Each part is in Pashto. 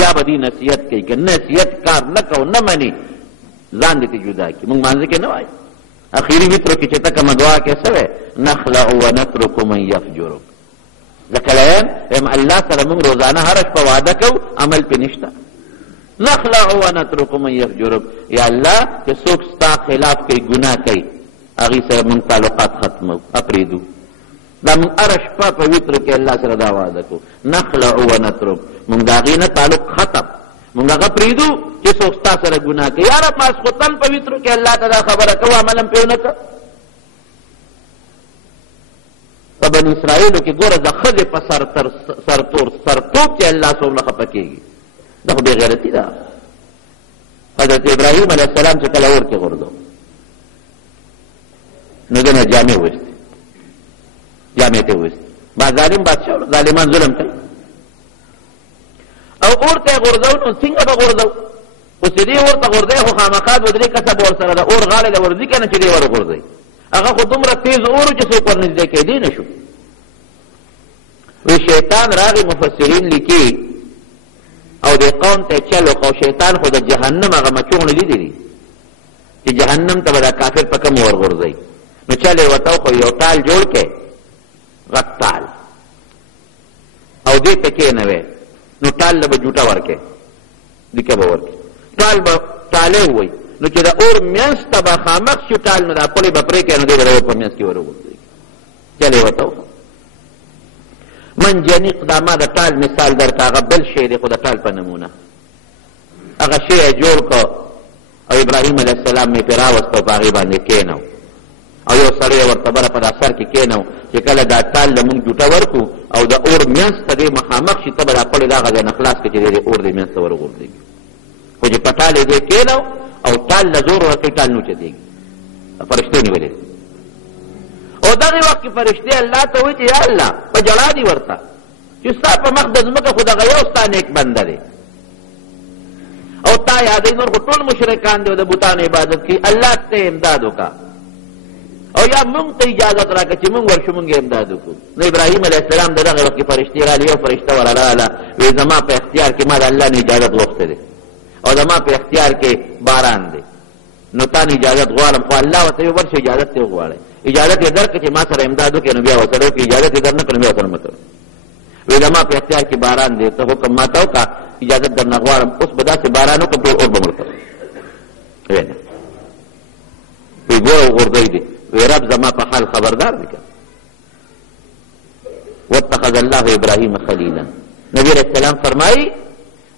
یا به دې نصیحت کوي که نصیحت کار نه کو نه مني ځان دې جدا کړي. موږ مانځه کې نه وایو اخیری وترو کې چې ته کومه دعا کې څه وی نخلع ونترک من یفجرک. ځکه یم الله سره موږ روزانه هره شپه وعده کوو عمل پې نشته. نخلع ونترک من یفجرک یا الله چې څوک ستا خلاف کوي ګناه کوي هغې سره موږ تعلقات ختمو اپرېږدو. دا موږ هره شپه په وترو کې الله سره دا وعده کوو نخلع ونترک موږ د هغې نه تعلق ختم موږ هغه پرېږدو چې څوک ستا سره ګناه کوي. یاره ماسخوتن په وترو کې الله ته دا خبره کوو عمل هم پرې ونه کړه. په بني اسرائیلو کې ګوره د ښځې په سرتوب چې الله څومره خفه کېږي دا خو بې غیرتي ده. حضرت ابراهیم علیه السلام چې کله اور کې غورځو نو ده نه جامې وویستې جامې ته وویستې با ظالم بادشاه ظالمان ظلم کوي او اور ته یې غورځو نو څنګه به غورځو اوس چې دې اور ته غورځوي خو خامخا دوه درې کسه به ورسره د اور غاړې له ورځي که نه چې دې ور غورځوي هغه خو دومره تیز اور چې څوک ورنږدې کېدی نه شو. وی شیطان راغی مفسرین لیکي او دې قوم ته چل وکړو شیطان خو د جهنم هغه مچوڼې لیدې دي چې جهنم ته به دا کافر په کوم ورغورځوي نو چل یې ورته وکړو یو ټال جوړ کړې غټ ټال او دې ته کېنوې نو ټال له به جوټه ورکړې دیکه به ورکړې ټال به ټالې ووایي نو چې د اور منځ ته به خامخ شي ټال نو دا پلې به پرې کړې نو دې به د اور په منځ کې ورغورځوي. چل یې ورته وکړو منجنیق دا ما د ټال مثال درته هغه بل شی دی خو د ټال په نمونه هغه شی یې جوړ کړ او ابراهیم علیه السلام مې پرې راوسته او په هغې باندې کېنو او یو سړی یې ورته بره په دا سر کې کېنو چې کله دا ټال له مونږ جوټه ورکړو او د اور منځ ته دې مخامخ شي ته به دا پړې د هغه ځای نه خلاص کړې چې دې اور دې منځ ته ورغورځوي خو چې په ټال یې دې کېنو او ټال له زور ورکوي ټال نه اوچتېږي فرشتې نیولې او دغه وخت کې فرشتې الله ته وایي چې یا الله په جړا دي ورته چې ستا په مخ د ځمکه خو دغه یو ستا نیک بنده دی او تا یادوي نور خو ټول مشرکان دي او د بوتانو عبادت کوي الله ته امداد وکړه او یا مونږ ته اجازت راکړه چې مونږ ورشو مونږ امداد وکړو. نو ابراهیم علیه السلام د دغه وخت کې فرشتې راغلې یو فرشته ورراله وایي زما په اختیار کې ما د الله نه اجازت غوښتې دی او زما په اختیار کې باران دی نو تا نه اجازت غواړم خو الله ورته ویل ورشه اجازت ته وغواړئ اجازت یې درکړه چې ما سره امداد وکړې نو بیا ورسره وکړي اجازت یې در نه کړه بیا ورسره مه کوه وی زما په اختیار کې باران دی ته حکم ما ته وکړه اجازت در نه غواړم اوس به داسې باران وکړم ټول اور به مړ کړم وی ګوره وغورځوي دي وی رب زما په حال خبردار دی که واتخذ الله ابراهیم خلیلا نبی علیه السلام فرمایي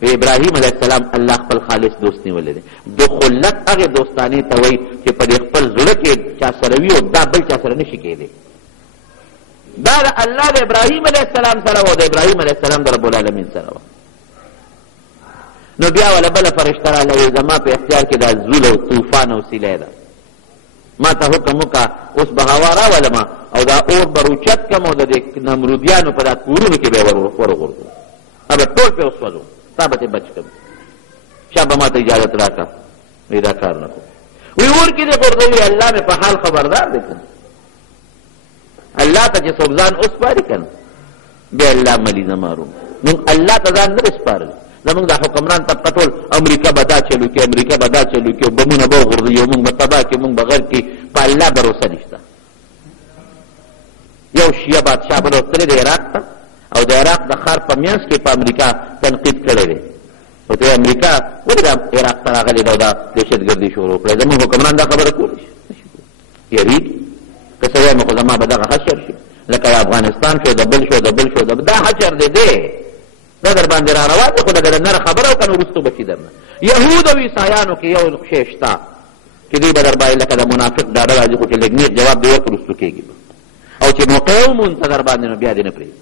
ابراهیم علیه السلام الله خپل خالص دوست نیولی دی. د خلت هغې دوستانې ته وایي چې په دې خپل زړه کې چا سره وي او دا بل چا سره نشي کېدی. دا د الله د ابراهیم علیه السلام سره و د ابراهیم علیه السلام د رب العالمین سره و. نو بیا وله بله فرشته راغله وایي زما په اختیار کې دا زول او طوفان او سیلی ده ما ته حکم وکړه اوس به هوا راولمه او دا اور به روچت کړم او د دې نمرودیانو په دا کورونو کې به یې ورغورځوم هغه ټول پرې وسوځو تا به ترې بچ کړم چا به ما ته اجازت راکړه وایي دا کار نه کوم وی اور کې دې غورځوي الله مې په حال خبردار دی که الله ته چې څوک ځان وسپاري که نه بیا الله ملی زمارو موږ الله ته ځان نه دی سپارلی زمونږ دا حکمران طبقه ټول امریکا به دا چلو کړي امریکا به دا چلو کړي بمونه به وغورځوي او موږ به تباه کړي موږ به غرق کړي په الله بروسه نشته. یو شیعه بادشاه بل وتلی د عراق ته او د عراق د ښار په منځ کې په امریکا تنقید کړی دی او ته امریکا ولې دا عراق ته راغلې ده او دا دهشتګردي شروع کړې زموږ حکمران دا خبره کولی شي یریږي که څه وایم خو زما به دغه حشر شي لکه د افغانستان شو د بل شو د بل شو دا حشر دی دی دا در باندې را روان دی خو لکه د نره خبره وکړه نو وروستو به شي درنه. یهود او عیسایانو کې یو شی شته چې دوی به در باندې لکه د منافق ډاډه راځي خو چې لږ نیغ جواب دې ورکړو وروستو کېږي او چې موقع ومونځه در باندې نو بیا دې نه پرېږدي.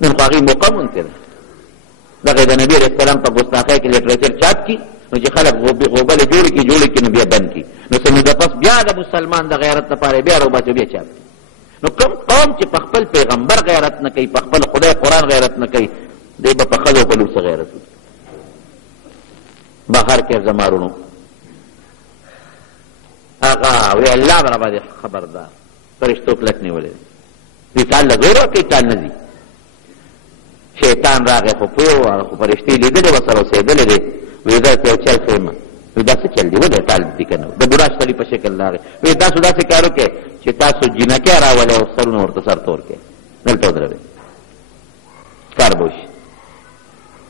نن خو هغې موقع مونځې ده دغه د نبي علیه السلام په ګستاخۍ کې لټریچر چاپ کړي نو چې خلک غوبلې جوړې کړي نو بیا بند کړي نو څه موده پس بیا د مسلمان د غیرت لپاره بیا راوباسي بیا چاپ کړي. نو کوم قوم چې په خپل پیغمبر غیرت نه کوي په خپل خدای قرآن غیرت نه کوي دی به په ښځو په لور څه غیرت وکړي بهر کې زمارونو هغه وی الله به راباندې خبردار فرشتو کلک نیولی دی ټال له زور ورکوي ټال نه ځي شیطان راغی خو پوه و خو فرشتې لیدلې ورسره اوسېدلې دی وایي دا ته یو چل ښیم وایي دا څه چل دی ولې ټال دي که نه د بوډا سړي په شکل راغی وایي تاسو داسې کار وکړئ چې تاسو جینکۍ راولئ او سرونه ورته سر تور کړئ دلته ودروئ کار به وشي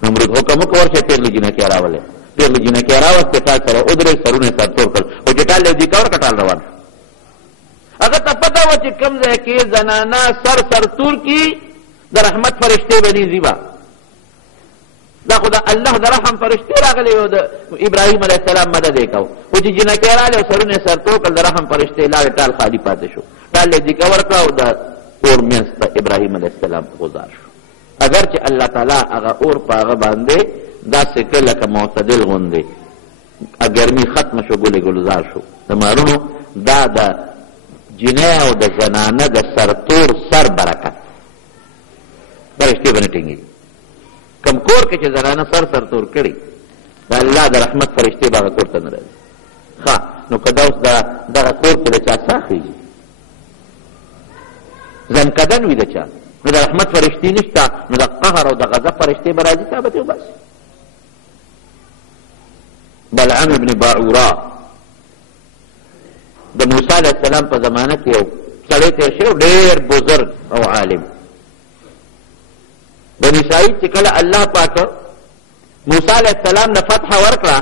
نمرود حکم وکړه ورشه پېغلې جینکۍ راولئ پېغلې جینکۍ راوستې ټال سره ودرېد سرونه یې سر تور کړل خو چې ټال یې دي که ورکړه ټال روان شو هغه ته پته وه چې کوم ځای کې زنانه سر تور کي د رحمت فرشتې به نیزي به دا خو د الله د رحم فرشتې راغلی او د ابراهیم علیه السلام مدد یې کو خو چې جینکۍ راغلی او سرونه یې سر تور کړل د رحم فرشتې لاړې ټال خالي پاتې شو ټال یې دیکه ورکړه او د اور منځ ته ابراهیم علیه السلام غذار شو اگر چې الله تعالی هغه اور په هغه باندې داسې کړ لکه معتدل غوندې ګرمي ختمه شو ګلې ګلزار شو د مارونو دا د جنۍ او د زنانه د سرتور سر برکت فرشتې به نه ټینګېږي کم کور کې چې زنانه سر تور کړي د الله د رحمت فرشتې به هغه کور ته نه راځي ښه نو که دا اوس دغه کور کې د چا ساه خېږي زنکدن وي د چا نو د رحمت فرشتې نشته نو د قهر او د غضب فرشتې به راځي تا به ترې وباسي بلعم ابن باعورا د موسی علیه السلام په زمانه کې یو سړی تېر شوی ډېر بزرګ او عالم بني اسرائیل چې کله الله پاک موسی علیه السلام نه فتحه ورکړه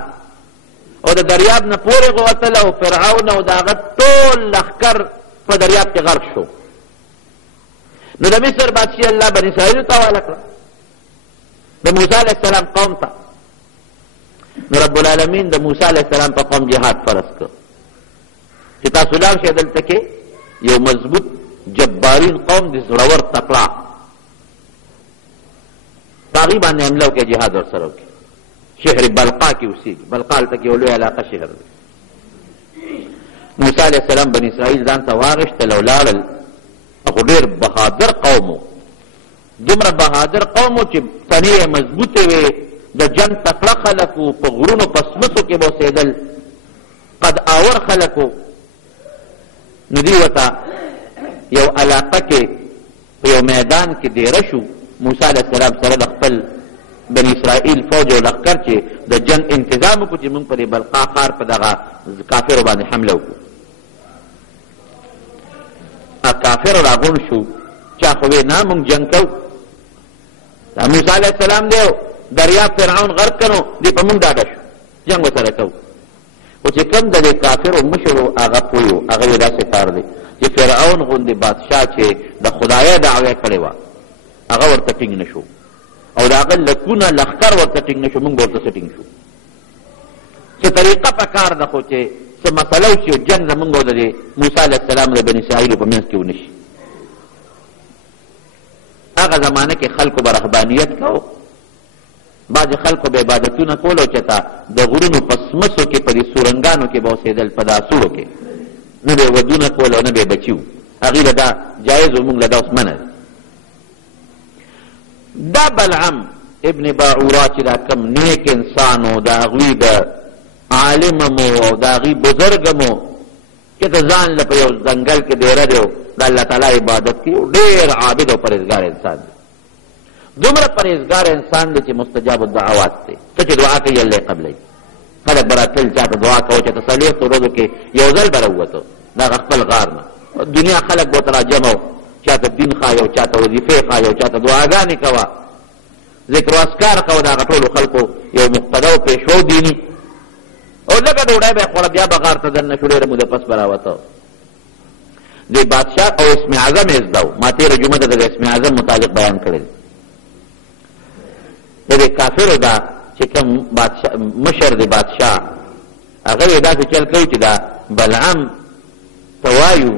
او د دریاب نه پورې ووتله او فرعون او د هغه ټول لښکر په دریاب کې غرق شو نو د مصر بادشي الله بني اسرائیلو ته حواله کړه د موسی علیه السلام قوم ته نو رب العالمین د موسی علیه السلام په قوم جهاد فرض کړ چې تاسو لاړ شئ دلته کې یو مضبوط جبارین قوم د زړور تکړه په هغې باندې حمله وکړئ جهاد ورسره وکړي شهر بلقا کې اوسېږي بلقا هلته کې یو لوی علاقه شهر دی موسی علیه السلام بني اسرائیل ځان ته واغېښتل او لاړل خو ډېر بهادر قوم و دومره بهادر قوم و چې تنې یې مضبوطې وې د جنګ تکړه خلک و په غرونو په سمڅو کې به اوسېدل قد آور خلک و نو دوی ورته یو علاقه کې په یو میدان کې دیره شو موسی علیه السلام سره د خپل بني اسرائیل فوج او لښکر چې د جنګ انتظام وکړو چې موږ په دې بلقا ښار په دغه کافرو باندې حمله وکړو کافرو راغونډ شو چا خو وی نه موږ جنګ کوو دا موسی علیه السلام دی دریاب فرعون غرق کړو دی په موږ ډاډه شو جنګ ورسره کوو خو چې کوم د دې کافرو مشر و هغه پوه و هغه یې داسې کار دی چې فرعون غوندې بادشاه چې د خدایه دعوه کړې وه هغه ورته ټینګ نه شو او د هغه لکونه لښکر ورته ټینګ نه شو موږ به ورته څه ټینګ شو څه طریقه په کار ده خو چې څه مسله وشي او جنګ زموږ او د موسی علیه السلام د بني اسرائیلو په منځ کې ونه شي هغه زمانه کې خلکو به رهبانیت کوو بعضې خلکو به عبادتونه کول او چې ته د غرونو په سمڅو کې په دې سورنګانو کې به اوسېدل په دا سوړو کې نه به یې ودونه کول او نه به یې بچي وو هغې له دا جایز و موږ له دا اوس منع ده دا بلعم ابن باعورا چې دا کم نیک انسان و د هغوی د عالم مو او د هغوی بزرګ مو چې ته ځان له په یو ځنګل کې دیره دی د الله تعالی عبادت کوي ډېر عابد او پرهیزګار انسان دی دومره پرهیزګار انسان دی چې مستجاب الدعوات دی ته چې دعا کوي الله یې قبلوي خلک به راتلل چاته دعا کوو چې ته څلوېښتو ورځو کې یو ځل به راووتو د هغه خپل غار نه دنیا خلک به ورته راجمع وو چاته دین ښایي او چاته وظیفې ښایي او چاته دعاګانې کوه ذکر و اذکار کوه د هغه ټولو خلکو یو مقتده و پیشو دیني او لږه ډوډۍ به یې خوړه بیا به غار ته دننه شو ډېره موده پس به راوته د بادشاه او اسم اعظم یې زده و ما تېره جمعه ته د اسم اعظم متعلق بیان کړی د دې کافرو دا چې کوم مشر د بادشاه هغه یې داسې چل کوي چې دا بلعم ته وایو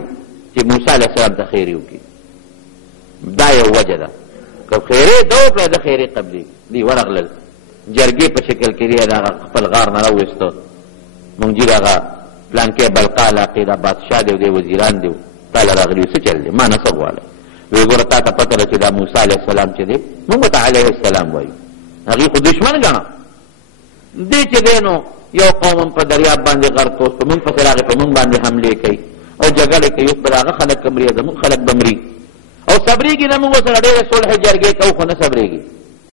چې موسی علیه السلام ته خیرې وکړي دا یو وجه ده که خیرې ده وکړه د خیرې قبلې دی ورغلل جرګې په شکل کې دی هغه خپل غار نه راوویسته مونږ جي هغه پلانکې بلقا علاقې دا بادشاه دی او دی وزیران دی تا له راغلي څه چل دی ما نه څه غواړی ویې ګوره تا ته پته ده چې دا موسی علیه السلام چې دی مونږ ورته علیه السلام وایو هغې خو دشمن ګڼه دی چې دی نو یو قوم په دریاب باندې غرق اوس په مونږ پسې راغی په مونږ باندې حملې کوي او جګړې کوي اوس به د هغه خلک که مري زمونږ خلک به مري او صبرېږي نه مونږ ورسره ډېرې صلح جرګې کوو خو نه صبرېږي